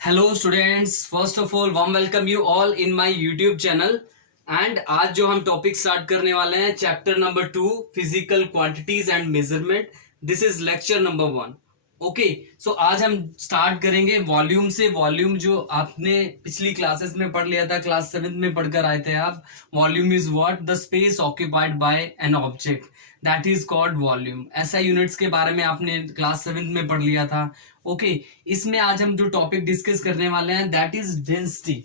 Hello students, first of all warm welcome you all in my YouTube channel. And आज जो हम topic start करने वाले हैं, chapter number 2, physical quantities and measurement. This is lecture number 1। Okay, so आज हम start करेंगे volume से। वॉल्यूम जो आपने पिछली क्लासेस में पढ़ लिया था, क्लास 7 में पढ़कर आए थे आप। Volume is what? The space occupied by an object, that is called volume. ऐसा यूनिट्स के बारे में आपने क्लास 7 में पढ़ लिया था। ओके, इसमें आज हम जो टॉपिक डिस्कस करने वाले हैं that is density.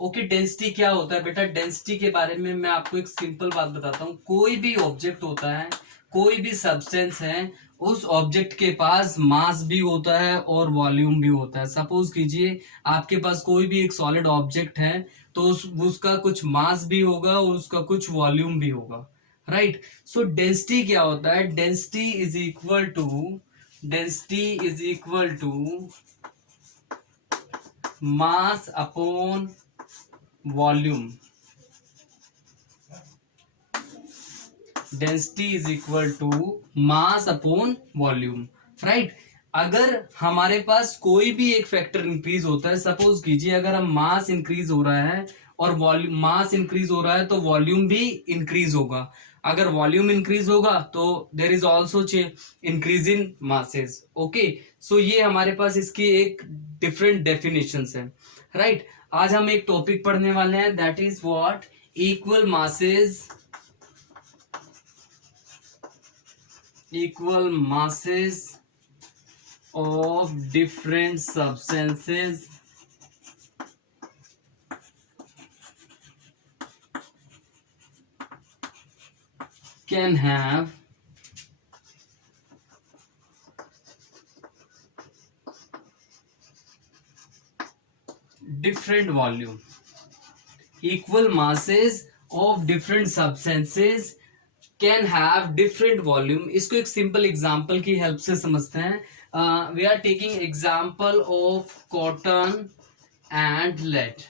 Okay, density क्या होता है बेटा? डेंसिटी के बारे में मैं आपको एक सिंपल बात बताता हूँ। कोई भी ऑब्जेक्ट होता है, कोई भी सब्सटेंस है, उस ऑब्जेक्ट के पास मास भी होता है और वॉल्यूम भी होता है। सपोज कीजिए आपके पास कोई भी एक सॉलिड ऑब्जेक्ट है, तो उसका कुछ मास भी होगा और उसका कुछ वॉल्यूम भी होगा। राइट? सो डेंसिटी क्या होता है? Density is equal to mass upon volume. Density is equal to mass upon volume. Right? अगर हमारे पास कोई भी एक फैक्टर इंक्रीज होता है, सपोज कीजिए अगर हम मास इंक्रीज हो रहा है और वॉल्यूम, मास इंक्रीज हो रहा है तो वॉल्यूम भी इंक्रीज होगा। अगर वॉल्यूम इंक्रीज होगा तो there is also increase in masses. Okay, so ये हमारे पास इसकी एक डिफरेंट डेफिनेशंस है। राइट? आज हम एक टॉपिक पढ़ने वाले हैं, that is what? equal masses of different substances can have different volume. Equal masses of different substances can have different volume. इसको एक सिंपल एग्जाम्पल की हेल्प से समझते हैं। We are taking example of cotton and lead.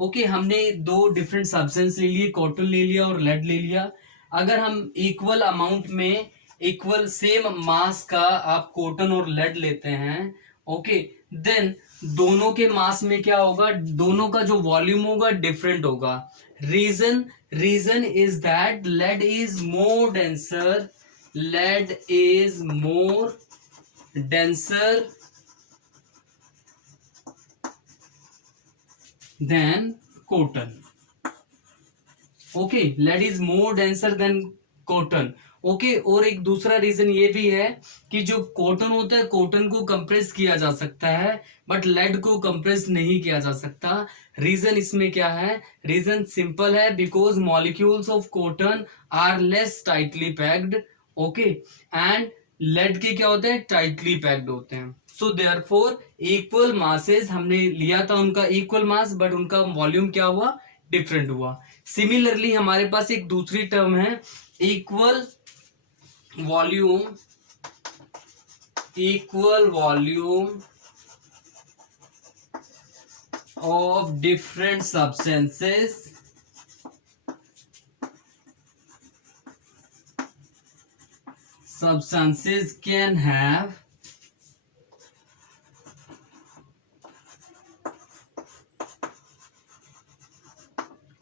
Okay, हमने दो different substance ले लिए, कॉटन ले लिया और लेड ले लिया। अगर हम इक्वल अमाउंट में, इक्वल सेम मास का आप कॉटन और लेड लेते हैं, ओके, देन दोनों के मास में क्या होगा? दोनों का जो वॉल्यूम होगा डिफरेंट होगा। Reason is that lead is more denser, lead is more denser than cotton. Okay, lead is more denser than cotton. Okay, और एक दूसरा रीजन ये भी है कि जो कॉटन होता है, कॉटन को कंप्रेस किया जा सकता है बट लेड को कंप्रेस नहीं किया जा सकता। रीजन इसमें क्या है? रीजन सिंपल है, because molecules of cotton are less tightly packed. Okay, and lead के क्या होते हैं? टाइटली पैक्ड होते हैं। सो देयरफॉर इक्वल मासेस हमने लिया था, उनका इक्वल मास, बट उनका वॉल्यूम क्या हुआ? डिफरेंट हुआ। सिमिलरली हमारे पास एक दूसरी टर्म है, equal volume of different substances can have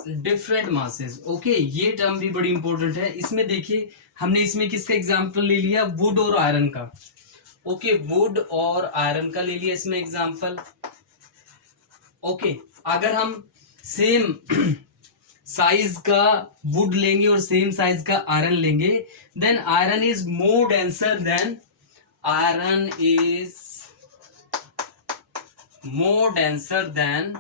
different masses. Okay, ये टर्म भी बड़ी इंपॉर्टेंट है। इसमें देखिए हमने इसमें किसका एग्जांपल ले लिया? वुड और आयरन का। ओके, वुड और आयरन का ले लिया इसमें एग्जांपल। ओके, अगर हम सेम साइज का वुड लेंगे और सेम साइज का आयरन लेंगे, then iron is more denser than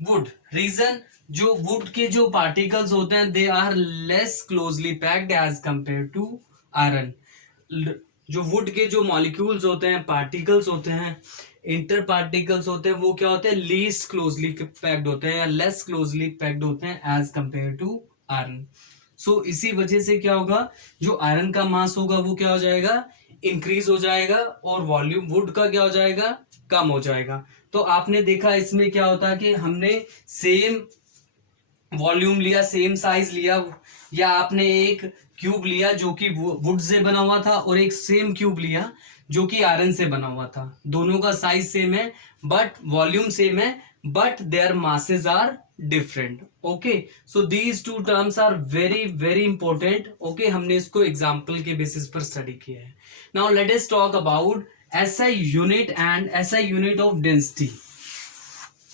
wood. Reason, जो वुड के जो पार्टिकल्स होते हैं they are less closely packed as compared to iron. जो वुड के जो मॉलिक्यूल्स होते हैं, पार्टिकल्स होते हैं, इंटर पार्टिकल्स होते हैं, वो क्या होते हैं? लीस्ट क्लोजली पैक्ड होते हैं या लेस क्लोजली पैक्ड होते हैं एज कंपेयर टू आयरन। सो इसी वजह से क्या होगा? जो आयरन का मास होगा वो क्या हो जाएगा? इंक्रीज हो जाएगा और वॉल्यूम वुड का क्या हो जाएगा? कम हो जाएगा। तो आपने देखा इसमें क्या होता है कि हमने सेम वॉल्यूम लिया, सेम साइज लिया, या आपने एक क्यूब लिया जो कि वुड से बना हुआ था और एक सेम क्यूब लिया जो कि आयरन से बना हुआ था, दोनों का साइज सेम है बट वॉल्यूम सेम है, but their masses are different. Okay, so these two terms are very very important. Okay, हमने इसको एग्जाम्पल के बेसिस पर स्टडी किया है। Now let us talk about SI unit and SI unit of density.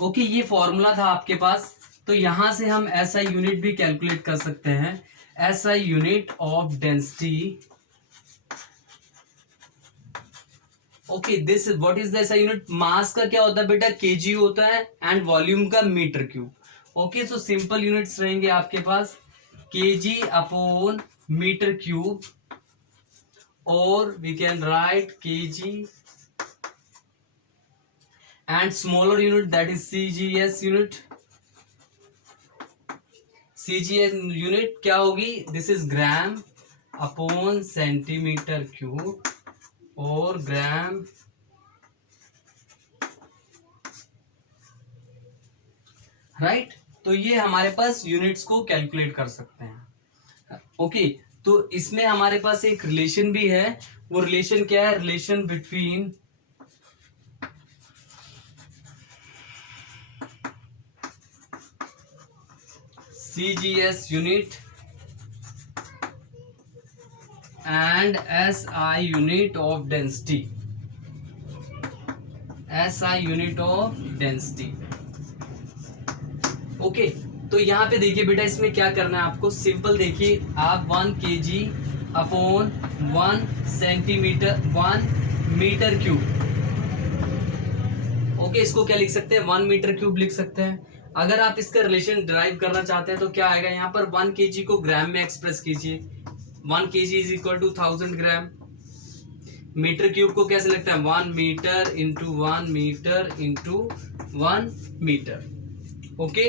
Okay, ये formula था आपके पास, तो यहां से हम एसआई यूनिट भी कैलकुलेट कर सकते हैं। SI unit of density, okay, this what is the SI unit? Mass का क्या होता है बेटा? केजी होता है, एंड वॉल्यूम का metre cube. Okay, so simple units रहेंगे आपके पास केजी अपॉन मीटर क्यूब, और we can write KG, and smaller unit that is CGS unit. CGS unit क्या होगी? This is gram upon centimetre cube, और gram right. तो ये हमारे पास यूनिट्स को कैलकुलेट कर सकते हैं। ओके, तो इसमें हमारे पास एक रिलेशन भी है। वो रिलेशन क्या है? Relation between CGS unit and SI unit of density. SI unit of density. Okay, तो यहाँ पे देखिए बेटा, इसमें क्या करना है आपको? सिंपल देखिए, आप 1 KG upon 1 centimetre 1 metre cube. Okay, इसको क्या लिख सकते हैं? 1 मीटर क्यूब लिख सकते हैं। अगर आप इसका रिलेशन डिराइव करना चाहते हैं तो क्या आएगा? यहाँ पर 1 केजी को ग्राम में एक्सप्रेस कीजिए। 1 KG is equal to 1000 gram. Metre cube को कैसे लगता है? 1 metre into 1 metre into 1 metre. Okay,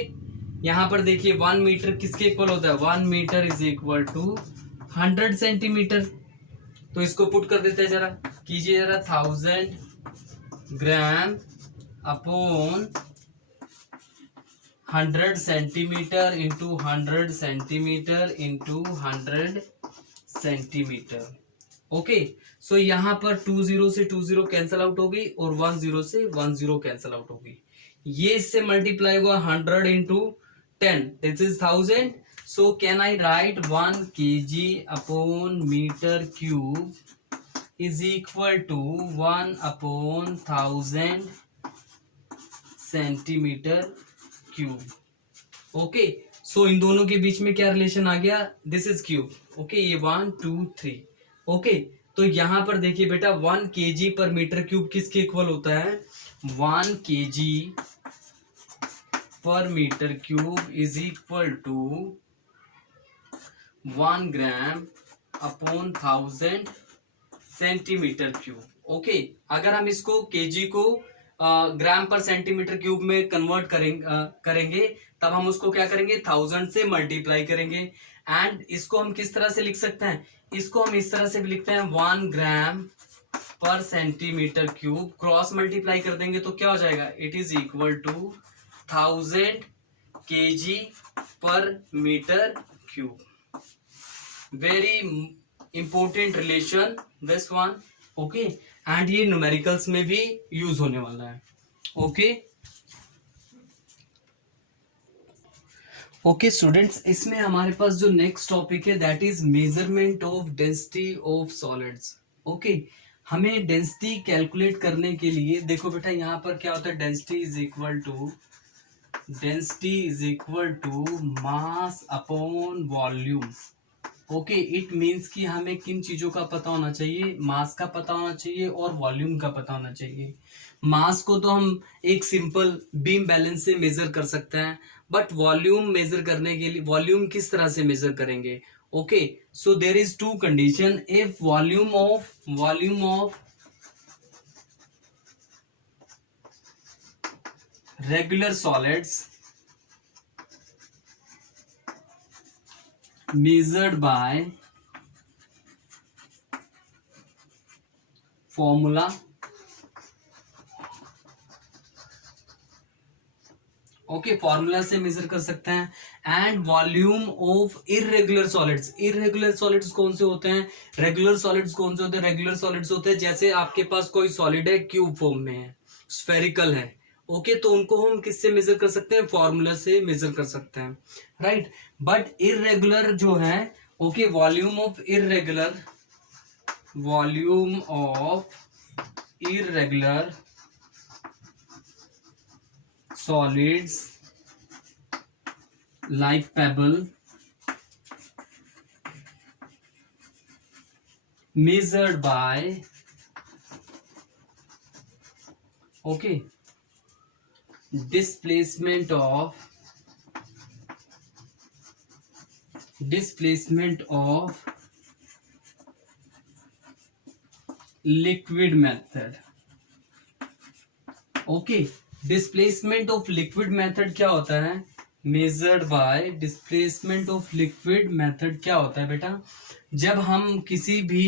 यहां पर देखिए 1 मीटर किसके इक्वल होता है? 1 metre is equal to 100 centimetre. तो इसको पुट कर देते हैं, जरा कीजिए जरा। 1000 gram upon 100 centimetre into 100 centimetre into 100 centimetre. Okay, so यहाँ पर 20 से 20 कैंसल आउट होगी, और 10 से 10 कैंसल आउट होगी। ये इससे मल्टीप्लाई हुआ 100 into 10, this is 1000। So can I write 1 KG upon metre cube is equal to 1 upon 1000 centimetre cube. Okay, so इन दोनों के बीच में क्या रिलेशन आ गया? This is cube. ओके, ये 1 2 3। ओके, तो यहां पर देखिए बेटा, 1 केजी पर मीटर क्यूब किसके इक्वल होता है? 1 KG per metre cube is equal to 1 gram upon 1000 centimetre cube. Okay, अगर हम इसको केजी को ग्राम पर सेंटीमीटर क्यूब में कन्वर्ट करेंगे, तब हम उसको क्या करेंगे? 1000 से मल्टीप्लाई करेंगे। एंड इसको हम किस तरह से लिख सकते हैं? इसको हम इस तरह से भी लिखते हैं, 1 ग्राम पर सेंटीमीटर क्यूब क्रॉस मल्टीप्लाई कर देंगे तो क्या हो जाएगा? It is equal to 1000 KG per metre cube. Very important relation this one. Okay, and ये न्यूमेरिकल्स में भी यूज होने वाला है। ओके, ओके स्टूडेंट्स, इसमें हमारे पास जो नेक्स्ट टॉपिक है that is measurement of density of solids. Okay, हमें डेंसिटी कैलकुलेट करने के लिए देखो बेटा, यहाँ पर क्या होता है? Density is equal to mass upon volume. Okay, it means कि हमें किन चीजों का पता होना चाहिए? मास का पता होना चाहिए और वॉल्यूम का पता होना चाहिए। मास को तो हम एक सिंपल बीम बैलेंस से मेजर कर सकते हैं, बट वॉल्यूम मेजर करने के लिए वॉल्यूम किस तरह से मेजर करेंगे? Okay, so there is two condition. If volume of regular solids measured by formula okay, formula से मेजर कर सकते हैं। And volume of irregular solids, irregular solids कौन से होते हैं, रेगुलर सॉलिड्स कौन से होते हैं, रेगुलर सॉलिड्स होते हैं जैसे आपके पास कोई सॉलिड है, क्यूब फॉर्म में है, स्फेरिकल है, ओके, तो उनको हम किससे मेजर कर सकते हैं, फॉर्मूला से मेजर कर सकते हैं, राइट। बट इररेगुलर जो है, okay, volume of irregular, volume of irregular solids like pebble measured by, okay, displacement of liquid method, okay. Displacement of liquid method क्या होता है, measured by displacement of liquid method क्या होता है बेटा, जब हम किसी भी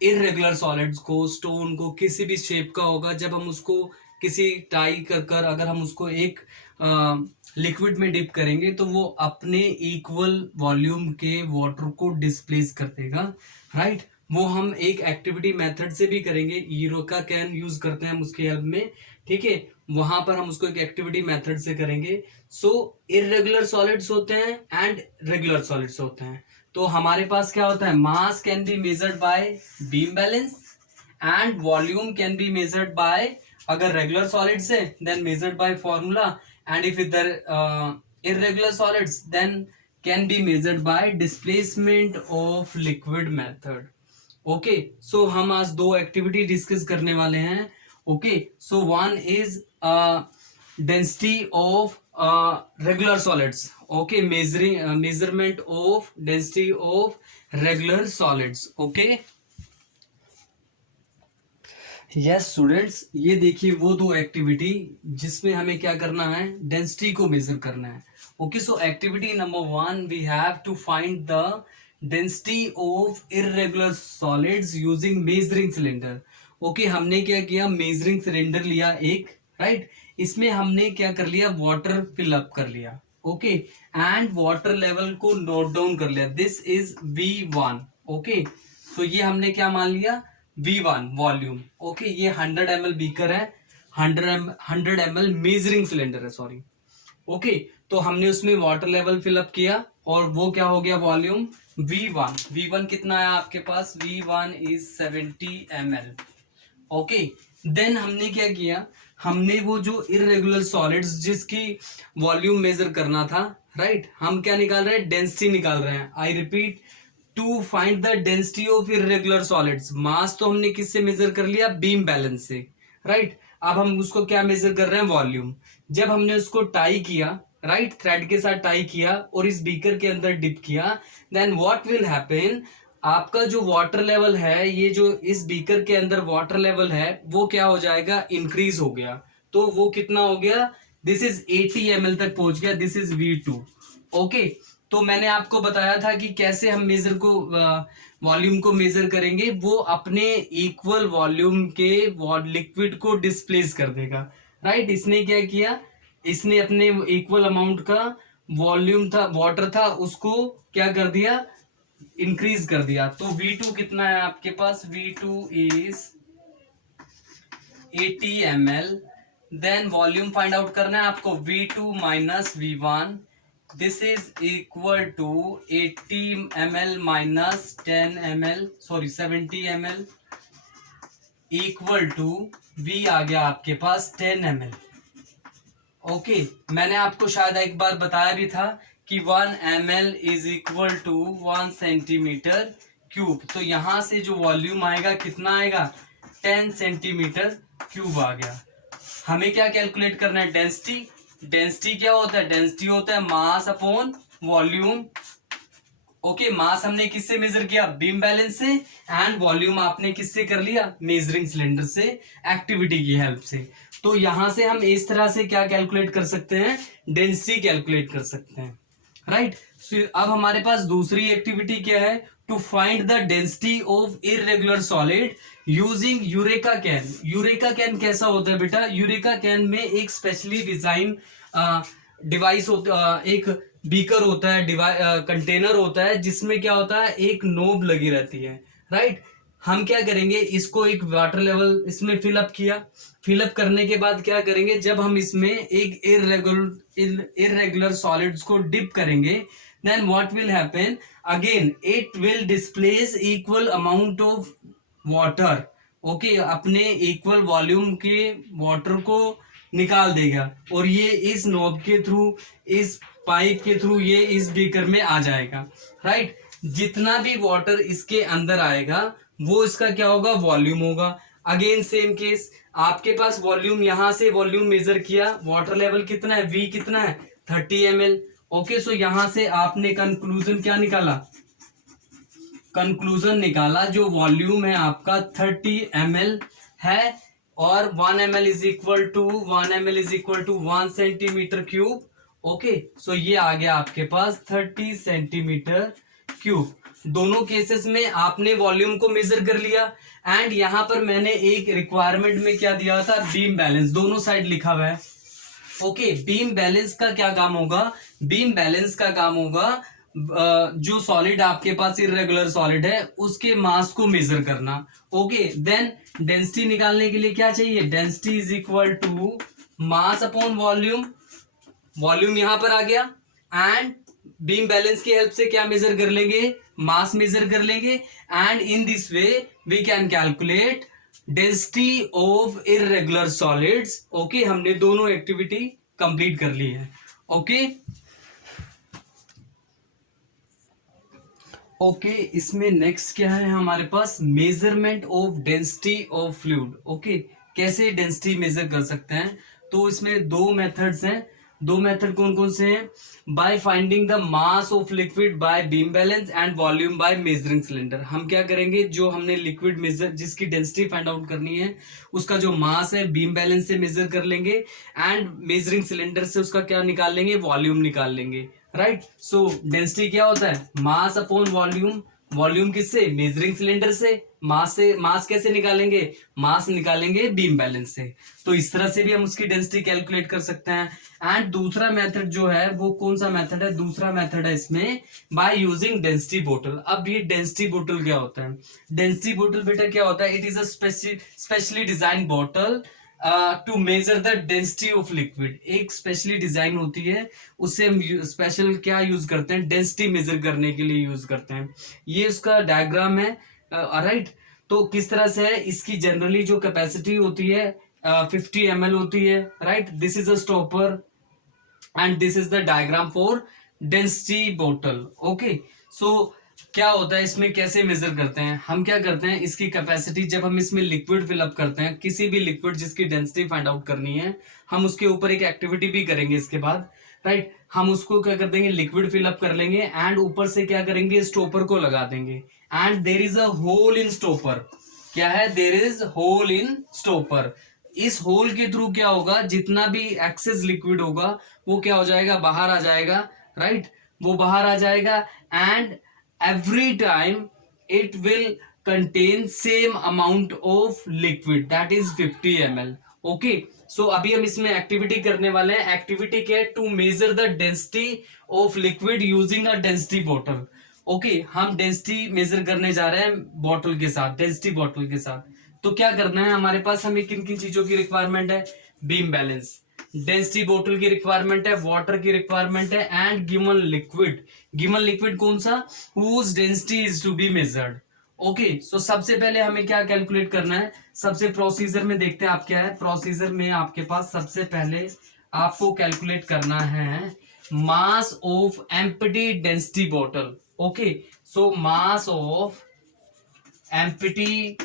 इररेगुलर सॉलिड्स को, स्टोन को, किसी भी शेप का होगा, जब हम उसको किसी टाई कर अगर हम उसको एक लिक्विड में डिप करेंगे तो वो अपने इक्वल वॉल्यूम के वाटर को डिस्प्लेस कर देगा, राइट। वो हम एक एक्टिविटी मेथड से भी करेंगे, ईरो का कैन यूज करते हैं हम उसके हेल्प में, ठीक है, वहां पर हम उसको एक एक्टिविटी मेथड से करेंगे। सो इररेगुलर सॉलिड्स होते हैं एंड रेगुलर सॉलिड्स होते हैं। तो हमारे पास क्या होता है, mass can be measured by beam balance and volume can be measured by, अगर रेगुलर सॉलिड्स है then measured by formula, and if either irregular solids then can be measured by displacement of liquid method. Okay, so हम आज दो activity discuss करने वाले हैं, okay. So one is density of regular solids, okay, measurement of density of regular solids, okay. Yes students, ये देखिए वो दो एक्टिविटी जिसमें हमें क्या करना है, डेंसिटी को मेजर करना है, okay. So activity number 1, we have to find the density of irregular solids using measuring cylinder, okay. हमने क्या किया, मेजरिंग सिलेंडर लिया एक, राइट, इसमें हमने क्या कर लिया, वाटर फिल अप कर लिया, ओके, एंड वाटर लेवल को नोट डाउन कर लिया, दिस इज V1, ओके। तो ये हमने क्या मान लिया, V1 वॉल्यूम, ओके। ये 100 ml बीकर है, 100 ml मेजरिंग सिलेंडर है, सॉरी, ओके। तो हमने उसमें वाटर लेवल फिलअप किया और वो क्या हो गया, वॉल्यूम V1 कितना है आपके पास, V1 is 70 ml, okay. Then हमने क्या किया, हमने वो जो इररेगुलर सॉलिड्स जिसकी वॉल्यूम मेजर करना था, राइट, हम क्या निकाल रहे हैं, डेंसिटी निकाल रहे हैं। I repeat, to find the density of irregular solids, mass तो हमने किससे मेजर कर लिया, बीम बैलेंस से, राइट। अब हम उसको क्या मेजर कर रहे हैं, वॉल्यूम। जब हमने उसको टाई किया, राइट, थ्रेड के साथ टाई किया और इस बीकर के अंदर डिप किया, देन व्हाट विल हैपन, आपका जो वाटर लेवल है, ये जो इस बीकर के अंदर वाटर लेवल है वो क्या हो जाएगा, इंक्रीज हो गया। तो वो कितना हो गया, दिस इज 80 ml तक पहुंच गया, दिस इज V2, ओके। तो मैंने आपको बताया था कि कैसे हम मेजर को, वॉल्यूम को मेजर करेंगे, वो अपने इक्वल वॉल्यूम के लिक्विड को डिस्प्लेस कर देगा, राइट। इसने क्या किया, इसने अपने इक्वल अमाउंट का वॉल्यूम था, वाटर था, उसको क्या कर दिया, इंक्रीज कर दिया। तो V2 कितना है आपके पास, V2 is 80 ml। Then volume find out करना है आपको, V2 minus V1, this is equal to 80 ml minus 10 ml, sorry 70 ml, equal to V आ गया आपके पास 10 ml, ओके। मैंने आपको शायद एक बार बताया भी था कि 1 ml is equal to 1 centimetre cube. तो यहां से जो वॉल्यूम आएगा कितना आएगा, 10 सेंटीमीटर क्यूब आ गया। हमें क्या कैलकुलेट करना है, डेंसिटी। डेंसिटी क्या होता है, डेंसिटी होता है मास अपॉन वॉल्यूम, ओके। मास हमने किससे मेजर किया, बीम बैलेंस से, एंड वॉल्यूम आपने किससे कर लिया, मेजरिंग सिलेंडर से, एक्टिविटी की हेल्प से। तो यहां से हम इस तरह से क्या कैलकुलेट कर सकते हैं, डेंसिटी कैलकुलेट कर सकते हैं, राइट। अब हमारे पास दूसरी एक्टिविटी क्या है, to find the density of irregular solid using eureka can. Eureka can कैसा होता है बेटा, यूरेका कैन में एक स्पेशली डिजाइन डिवाइस होता, एक बीकर होता है, कंटेनर होता है, जिसमें क्या होता है, एक नोब लगी रहती है। राइट। हम क्या करेंगे, इसको एक वाटर लेवल इसमें फिलअप किया, फिलअप करने के बाद क्या करेंगे, जब हम इसमें एक इरेगुलर सॉलिड्स को डिप करेंगे, then what will happen, again it will displace equal amount of water. Okay, अपने इक्वल वॉल्यूम के वाटर को निकाल देगा, और ये इस नॉब के थ्रू, इस पाइप के थ्रू ये इस बीकर में आ जाएगा। राइट। जितना भी वाटर इसके अंदर आएगा वो इसका क्या होगा, वॉल्यूम होगा। अगेन सेम केस, आपके पास वॉल्यूम, यहां से वॉल्यूम मेजर किया, वाटर लेवल कितना है, वी कितना है, 30 ml। ओके, सो यहां से आपने कंक्लूजन क्या निकाला, कंक्लूजन निकाला, जो वॉल्यूम है आपका 30 ml है, और 1 ml is equal to 1 centimetre cube. Okay, so ये आ गया आपके पास 30 सेंटीमीटर क्यूब। दोनों केसेस में आपने वॉल्यूम को मेजर कर लिया, एंड यहां पर मैंने एक रिक्वायरमेंट में क्या दिया था, बीम बैलेंस, दोनों साइड लिखा हुआ है। ओके, बीम बैलेंस का क्या काम होगा, बीम बैलेंस का काम होगा जो सॉलिड आपके पास इरेगुलर सॉलिड है उसके मास को मेजर करना। ओके, देन डेंसिटी निकालने के लिए क्या चाहिए, density is equal to mass upon volume. Volume यहां पर आ गया, एंड बीम बैलेंस की हेल्प से क्या मेजर कर लेंगे, मास मेजर कर लेंगे, and in this way we can calculate density of irregular solids. Okay, हमने दोनों एक्टिविटी कंप्लीट कर ली है। ओके ओके, इसमें नेक्स्ट क्या है हमारे पास, measurement of density of fluid. Okay, कैसे डेंसिटी मेजर कर सकते हैं, तो इसमें दो मेथड्स हैं। दो मेथड कौन कौन से हैं, by finding the mass of liquid bye beam balance and volume by measuring cylinder. हम क्या करेंगे, जो हमने लिक्विड मेजर, जिसकी डेंसिटी फाइंड आउट करनी है, उसका जो मास है बीम बैलेंस से मेजर कर लेंगे, एंड मेजरिंग सिलेंडर से उसका क्या निकाल लेंगे, वॉल्यूम निकाल लेंगे। राइट। सो डेंसिटी क्या होता है, मास अपॉन वॉल्यूम। वॉल्यूम किससे, मेजरिंग सिलेंडर से। मास से, मास कैसे निकालेंगे, मास निकालेंगे बीम बैलेंस से। तो इस तरह से भी हम उसकी डेंसिटी कैलकुलेट कर सकते हैं। एंड दूसरा मेथड जो है वो कौन सा मेथड है, दूसरा मेथड है इसमें बाय यूजिंग डेंसिटी बोतल। अब ये डेंसिटी बोतल क्या होता है, डेंसिटी बोतल बेटा क्या होता है, it is a specially design बोतल to measure the density of liquid. एक स्पेशली डिजाइन होती है, उससे हम स्पेशल क्या यूज करते हैं, डेंसिटी मेजर करने के लिए यूज करते हैं। ये उसका डायग्राम है। राइट। तो किस तरह से है, इसकी जनरली जो कैपेसिटी होती है 50 ml होती है। Right, this is a stopper and this is the diagram for density बोतल। ओके, सो क्या होता है इसमें, कैसे मेजर करते हैं, हम क्या करते हैं, इसकी कैपेसिटी, जब हम इसमें लिक्विड फिलअप करते हैं, किसी भी लिक्विड जिसकी डेंसिटी फाइंड आउट करनी है, हम उसके ऊपर एक एक्टिविटी भी करेंगे इसके बाद। राइट, हम उसको क्या कर देंगे, लिक्विड फिलअप कर लेंगे, एंड ऊपर से क्या करेंगे, स्टॉपर को लगा देंगे, and there is a hole in stopper. क्या है, there is hole in stopper. इस होल के थ्रू क्या होगा, जितना भी एक्सेस लिक्विड होगा वो क्या हो जाएगा, बाहर आ जाएगा। राइट, वो बाहर आ जाएगा, and every time it will contain same amount of liquid, that is 50 ml. Okay, सो अभी हम इसमें एक्टिविटी करने वाले हैं। एक्टिविटी क्या है, to measure the density of liquid using a density bottle. Okay, हम डेंसिटी मेजर करने जा रहे हैं बॉटल के साथ, डेंसिटी बॉटल के साथ। तो क्या करना है, हमारे पास हमें किन किन चीजों की रिक्वायरमेंट है, बीम बैलेंस, डेंसिटी बोतल की रिक्वायरमेंट है, वाटर की रिक्वायरमेंट है, and given liquid. Given liquid कौन सा, whose density is to be measured. Okay, so सबसे पहले हमें क्या कैलकुलेट करना है, सबसे प्रोसीजर में देखते हैं आप क्या है। प्रोसीजर में आपके पास सबसे पहले आपको कैलकुलेट करना है mass of empty density bottle. Okay, so mass of empty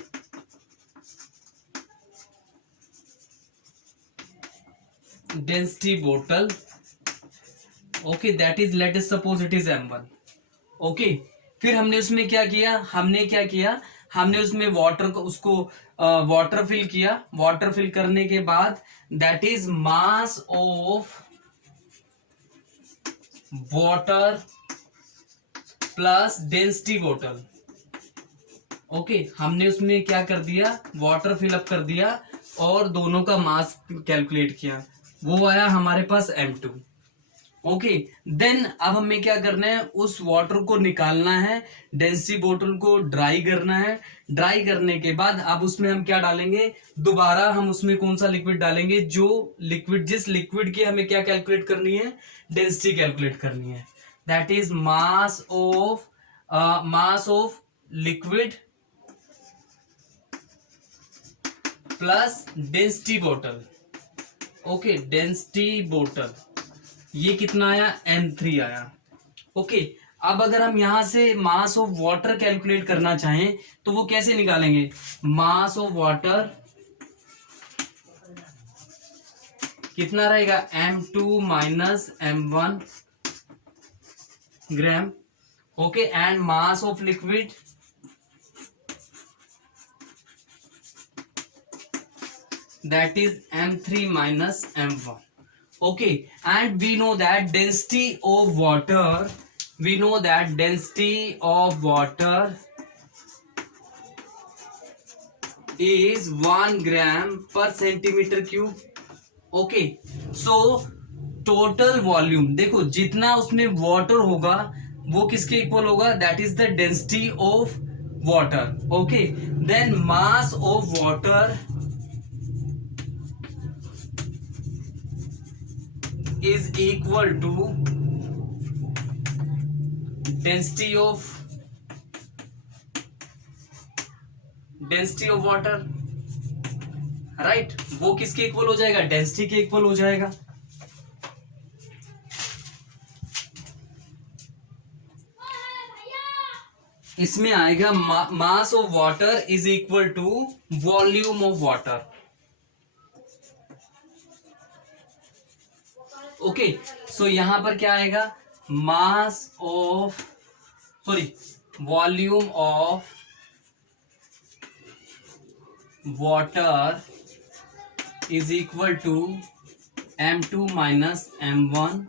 density बोतल। Okay, that is, let us suppose it is m1। Okay, फिर हमने उसमें क्या किया, हमने उसमें वाटर को, उसको वाटर फिल किया। वाटर फिल करने के बाद that is mass of water plus density bottle. Okay, हमने उसमें क्या कर दिया, वाटर फिलअप कर दिया और दोनों का मास कैलकुलेट किया, वो आया हमारे पास M2। ओके, देन अब हमें क्या करना है, उस वाटर को निकालना है, डेंसिटी बोतल को ड्राई करना है। ड्राई करने के बाद अब उसमें हम क्या डालेंगे, दोबारा हम उसमें कौन सा लिक्विड डालेंगे, जो लिक्विड, जिस लिक्विड की हमें क्या कैलकुलेट करनी है, डेंसिटी कैलकुलेट करनी है, that is mass of liquid plus density bottle. Okay, density bottle ये कितना आया, M3 आया। ओके, अब अगर हम यहां से मास ऑफ वाटर कैलकुलेट करना चाहें तो वो कैसे निकालेंगे, मास ऑफ वाटर कितना रहेगा, M2 minus M1 gram. Okay, and mass of liquid that is M3 minus M1. Okay, and we know that density of water is 1 gram per centimeter cube. Okay, so total volume, देखो जितना उसमें water होगा वो किसके equal होगा, that is the density of water. Okay, then mass of water is equal to density of water, right वो किसके equal हो जाएगा, डेंसिटी के इक्वल हो जाएगा। इसमें आएगा mass of water is equal to volume of water. Okay, so यहां पर क्या आएगा, volume of water is equal to M2 minus M1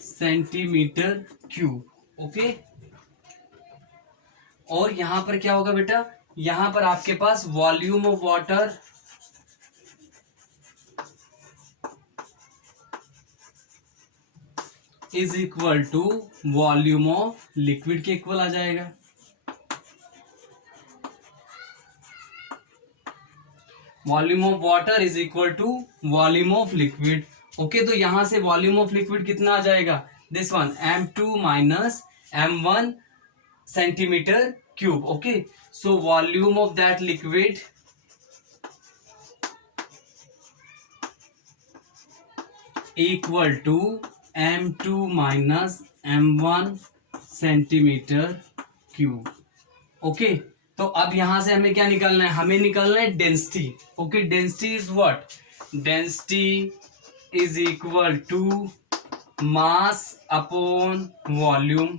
centimetre cube. Okay, और यहां पर क्या होगा बेटा, यहां पर आपके पास volume of water is equal to volume of liquid के इक्वल आ जाएगा। Volume of water is equal to volume of liquid. Okay, तो यहां से वॉल्यूम ऑफ लिक्विड कितना आ जाएगा, this one M2 minus M1 centimetre cube. Okay, so volume of that liquid equal to M2 minus M1 centimetre cube. Okay, तो अब यहां से हमें क्या निकालना है, हमें निकालना है density. Okay, density is what, density is equal to mass upon volume.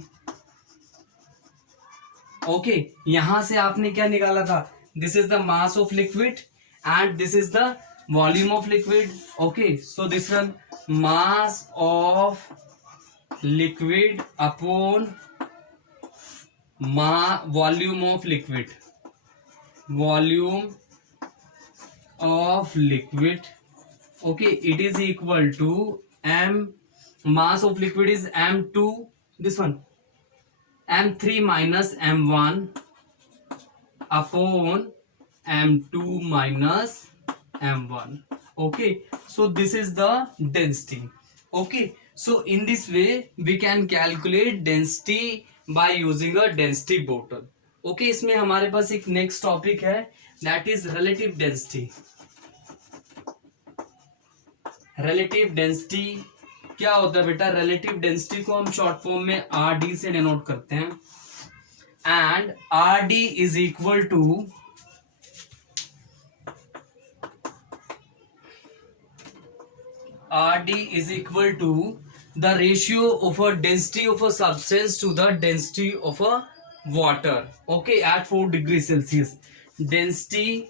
Okay, यहां से आपने क्या निकाला था, this is the mass of liquid and this is the volume of liquid. Okay, so this one mass of liquid upon volume of liquid, volume of liquid. Okay, it is equal to M, mass of liquid is M2, this one M3 minus M1 upon M2 minus M1. Okay, so this is the density. Okay, so in this way we can calculate density by using a density bottle. Okay, इसमें हमारे पास एक next topic है, that is relative density. relative density क्या होता है बेटा, relative density को हम शॉर्ट फॉर्म में RD से डिनोट करते हैं, and RD is equal to the ratio of a density of a substance to the density of a water. Okay, at 4 degree Celsius density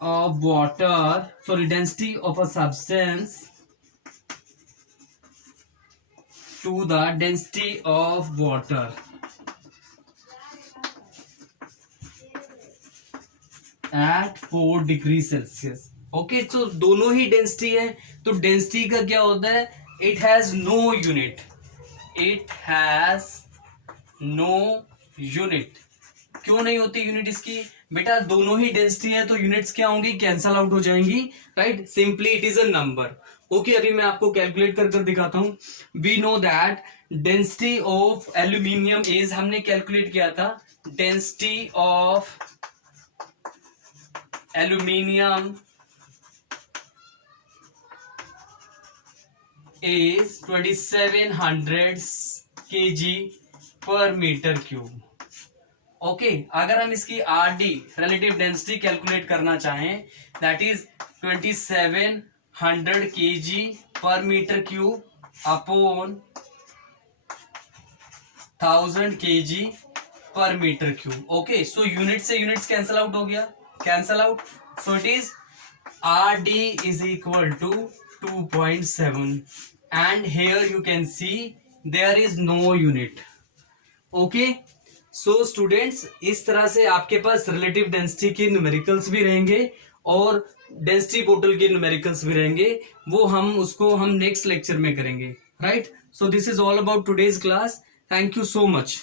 of water, density of a substance to the density of water at 4 degree Celsius. Okay, तो दोनों ही density है, तो density का क्या होता है, it has no unit, it has no unit. क्यों नहीं होती यूनिट इसकी, बेटा दोनों ही डेंसिटी है तो यूनिट्स क्या होंगी, कैंसल आउट हो जाएंगी, right, simply it is a number. Okay, अभी मैं आपको कैलकुलेट कर कर दिखाता हूं। We know that density of aluminium is, हमने कैलकुलेट किया था, density of aluminium is 2700 kg per metre cube. Okay, अगर हम इसकी RD रिलेटिव डेंसिटी कैलकुलेट करना चाहें, that is 2700 kg per metre cube upon 1000 kg per metre cube. Okay, so unit से units cancel out हो गया, cancel out, so it is RD is equal to 2.7 and here you can see there is no unit। Okay, so students, इस तरह से आपके पास relative density के numericals भी रहेंगे और डेंसिटी बोतल के न्यूमेरिकल्स भी रहेंगे, वो हम नेक्स्ट लेक्चर में करेंगे, right. So this is all about today's class, thank you so much.